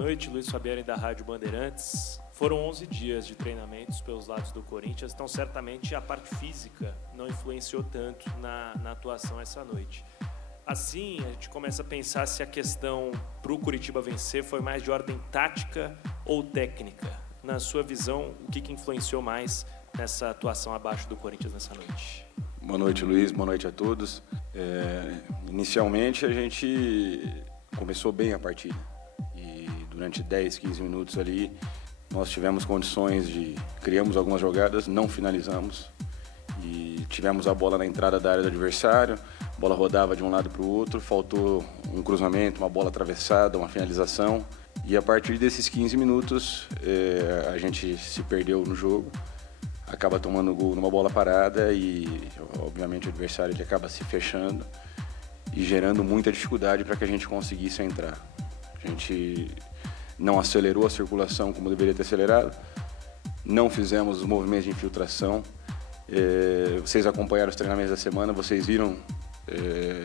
Boa noite, Luiz Fabiani da Rádio Bandeirantes. Foram 11 dias de treinamentos pelos lados do Corinthians, então certamente a parte física não influenciou tanto na atuação essa noite. Assim, a gente começa a pensar se a questão para o Curitiba vencer foi mais de ordem tática ou técnica. Na sua visão, o que influenciou mais nessa atuação abaixo do Corinthians nessa noite? Boa noite, Luiz. Boa noite a todos. Inicialmente, a gente começou bem a partida. E durante 10, 15 minutos ali, nós tivemos condições de... Criamos algumas jogadas, não finalizamos. E tivemos a bola na entrada da área do adversário, a bola rodava de um lado para o outro, faltou um cruzamento, uma bola atravessada, uma finalização. E a partir desses 15 minutos, a gente se perdeu no jogo, acaba tomando gol numa bola parada e, obviamente, o adversário ele acaba se fechando e gerando muita dificuldade para que a gente conseguisse entrar. A gente não acelerou a circulação como deveria ter acelerado, não fizemos os movimentos de infiltração. Vocês acompanharam os treinamentos da semana, vocês viram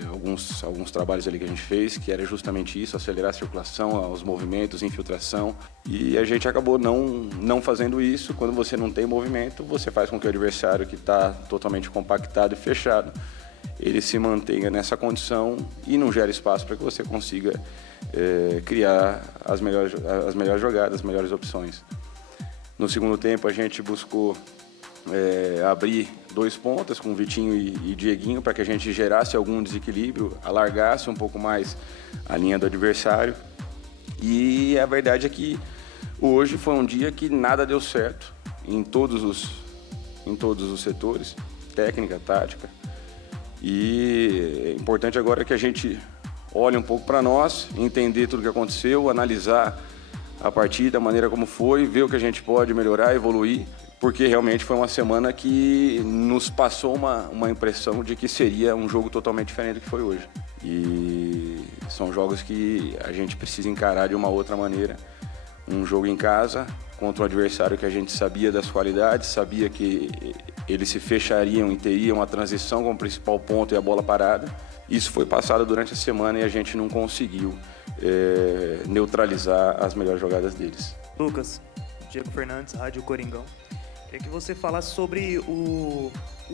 alguns trabalhos ali que a gente fez, que era justamente isso, acelerar a circulação, os movimentos, infiltração. E a gente acabou não fazendo isso. Quando você não tem movimento, você faz com que o adversário, que está totalmente compactado e fechado, ele se mantenha nessa condição e não gera espaço para que você consiga criar as melhores jogadas, as melhores opções. No segundo tempo, a gente buscou abrir 2 pontas com Vitinho e Dieguinho para que a gente gerasse algum desequilíbrio, alargasse um pouco mais a linha do adversário. E a verdade é que hoje foi um dia que nada deu certo em todos os setores, técnica, tática. E é importante agora que a gente olhe um pouco para nós, entender tudo o que aconteceu, analisar a partida, a maneira como foi, ver o que a gente pode melhorar, evoluir, porque realmente foi uma semana que nos passou uma impressão de que seria um jogo totalmente diferente do que foi hoje. E são jogos que a gente precisa encarar de uma outra maneira. Um jogo em casa contra um adversário que a gente sabia das qualidades, sabia que eles se fechariam e teriam a transição como principal ponto e a bola parada. Isso foi passado durante a semana e a gente não conseguiu neutralizar as melhores jogadas deles. Lucas, Diego Fernandes, Rádio Coringão. Queria que você falasse sobre o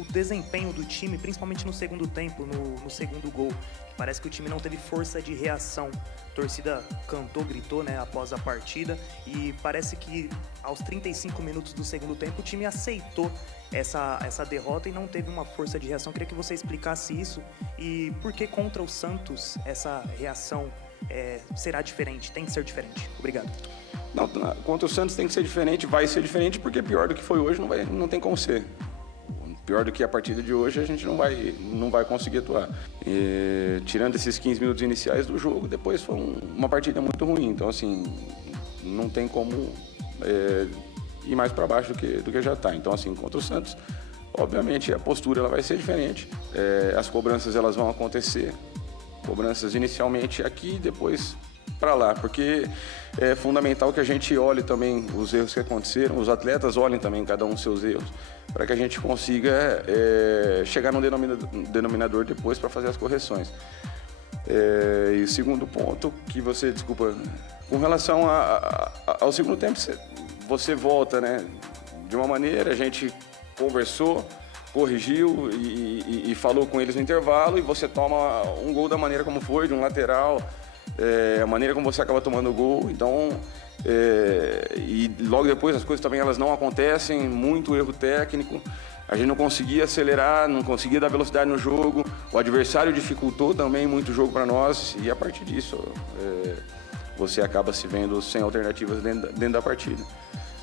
desempenho do time, principalmente no segundo tempo, no segundo gol. Parece que o time não teve força de reação. A torcida cantou, gritou, né, após a partida, e parece que aos 35 minutos do segundo tempo o time aceitou essa derrota e não teve uma força de reação. Queria que você explicasse isso e por que contra o Santos essa reação será diferente, tem que ser diferente. Obrigado. Não, contra o Santos tem que ser diferente, vai ser diferente, porque pior do que foi hoje não tem como ser. Pior do que a partida de hoje, a gente não vai conseguir atuar. Tirando esses 15 minutos iniciais do jogo, depois foi uma partida muito ruim. Então, assim, não tem como ir mais para baixo do que já está. Então, assim, contra o Santos, obviamente, a postura ela vai ser diferente. As cobranças elas vão acontecer. Cobranças inicialmente aqui, depois para lá, porque é fundamental que a gente olhe também os erros que aconteceram, os atletas olhem também cada um os seus erros, para que a gente consiga chegar num denominador depois para fazer as correções. E o segundo ponto que você, desculpa, com relação ao segundo tempo, você volta, né, de uma maneira, a gente conversou, corrigiu e falou com eles no intervalo, e você toma um gol da maneira como foi, de um lateral, a maneira como você acaba tomando o gol. Então, e logo depois as coisas também elas não acontecem, muito erro técnico, a gente não conseguia acelerar, não conseguia dar velocidade no jogo, o adversário dificultou também muito o jogo para nós, e a partir disso você acaba se vendo sem alternativas dentro da partida.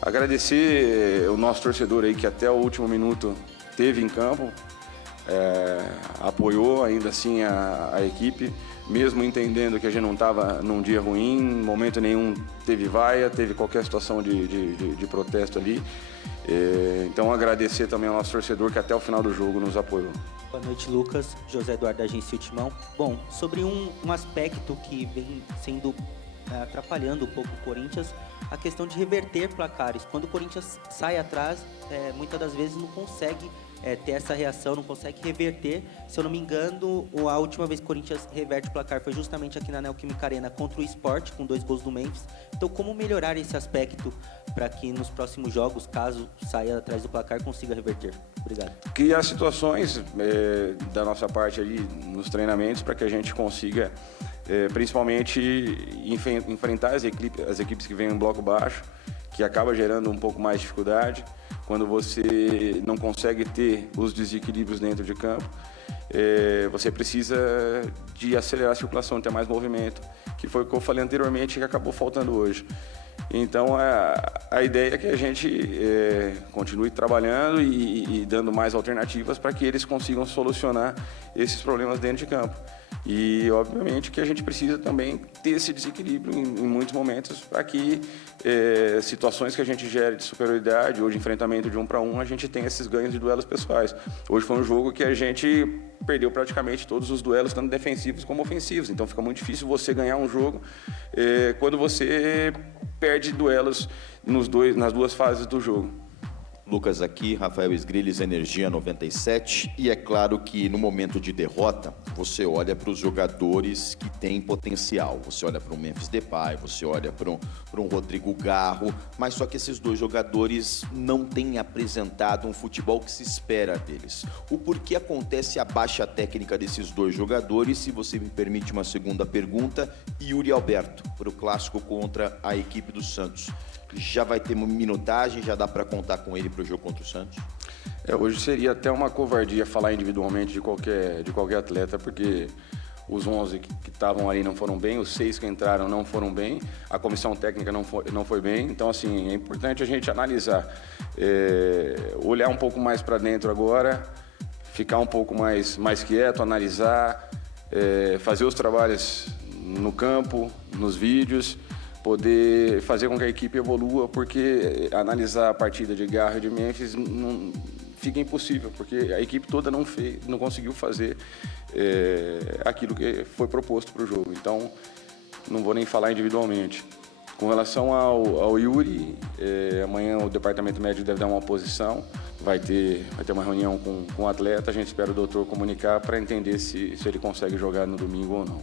Agradecer o nosso torcedor aí que até o último minuto esteve em campo, apoiou ainda assim a equipe, mesmo entendendo que a gente não estava num dia ruim, em momento nenhum teve vaia, teve qualquer situação de protesto ali. Então agradecer também ao nosso torcedor que até o final do jogo nos apoiou. Boa noite, Lucas. José Eduardo da Agência Ultimão. Bom, sobre um aspecto que vem sendo atrapalhando um pouco o Corinthians, a questão de reverter placares. Quando o Corinthians sai atrás, muitas das vezes não consegue ter essa reação, não consegue reverter. Se eu não me engano, a última vez que o Corinthians reverte o placar foi justamente aqui na Neoquímica Arena contra o Sport, com 2 gols do Memphis. Então, como melhorar esse aspecto para que nos próximos jogos, caso saia atrás do placar, consiga reverter? Obrigado. Criar situações da nossa parte ali nos treinamentos para que a gente consiga, principalmente, enfrentar as equipes que vêm em bloco baixo, que acaba gerando um pouco mais de dificuldade. Quando você não consegue ter os desequilíbrios dentro de campo, você precisa de acelerar a circulação, ter mais movimento, que foi o que eu falei anteriormente e que acabou faltando hoje. Então, a ideia é que a gente continue trabalhando e dando mais alternativas para que eles consigam solucionar esses problemas dentro de campo. E, obviamente, que a gente precisa também ter esse desequilíbrio em muitos momentos para que situações que a gente gere de superioridade ou de enfrentamento de 1 para 1, a gente tenha esses ganhos de duelos pessoais. Hoje foi um jogo que a gente perdeu praticamente todos os duelos, tanto defensivos como ofensivos. Então, fica muito difícil você ganhar um jogo quando você perde duelos nas 2 fases do jogo. Lucas aqui, Rafael Esgrilles, Energia 97. E é claro que no momento de derrota, você olha para os jogadores que têm potencial. Você olha para um Memphis Depay, você olha para um Rodrigo Garro, mas só que esses 2 jogadores não têm apresentado um futebol que se espera deles. O porquê acontece a baixa técnica desses 2 jogadores? Se você me permite uma segunda pergunta, Yuri Alberto, para o clássico contra a equipe do Santos. Já vai ter minutagem, já dá para contar com ele para o jogo contra o Santos? Hoje seria até uma covardia falar individualmente de qualquer atleta, porque os 11 que estavam ali não foram bem, os 6 que entraram não foram bem, a comissão técnica não foi bem. Então, assim, é importante a gente analisar, olhar um pouco mais para dentro agora, ficar um pouco mais quieto, analisar, fazer os trabalhos no campo, nos vídeos, poder fazer com que a equipe evolua, porque analisar a partida de Garro e de Memphis fica impossível, porque a equipe toda não conseguiu fazer aquilo que foi proposto para o jogo. Então, não vou nem falar individualmente. Com relação ao Yuri, amanhã o departamento médico deve dar uma posição, vai ter uma reunião com o atleta, a gente espera o doutor comunicar para entender se ele consegue jogar no domingo ou não.